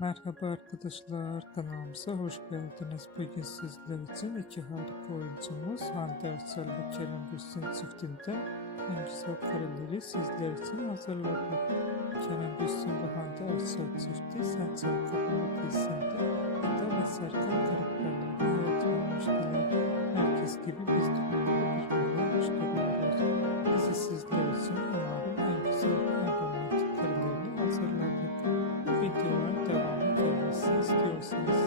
Merhaba arkadaşlar, kanalımıza hoş geldiniz. Bugün sizler için iki harika oyuncumuz Hande Erçel ve Kerem Bürsin çiftinden en güzel kareleri sizler için hazırladık. Kerem Bürsin ve Hande Erçel çifti Sen Çal Kapımı dizisinde Eda ve Serkan karakterlerine hayat vermiştiler. Herkes gibi biz de onları birbirinden hoş görüyoruz. Bizi sizler için umarım en güzel ve en romantik karelerini hazırladık. Bu videoların devamı gelmesini istiyorsanız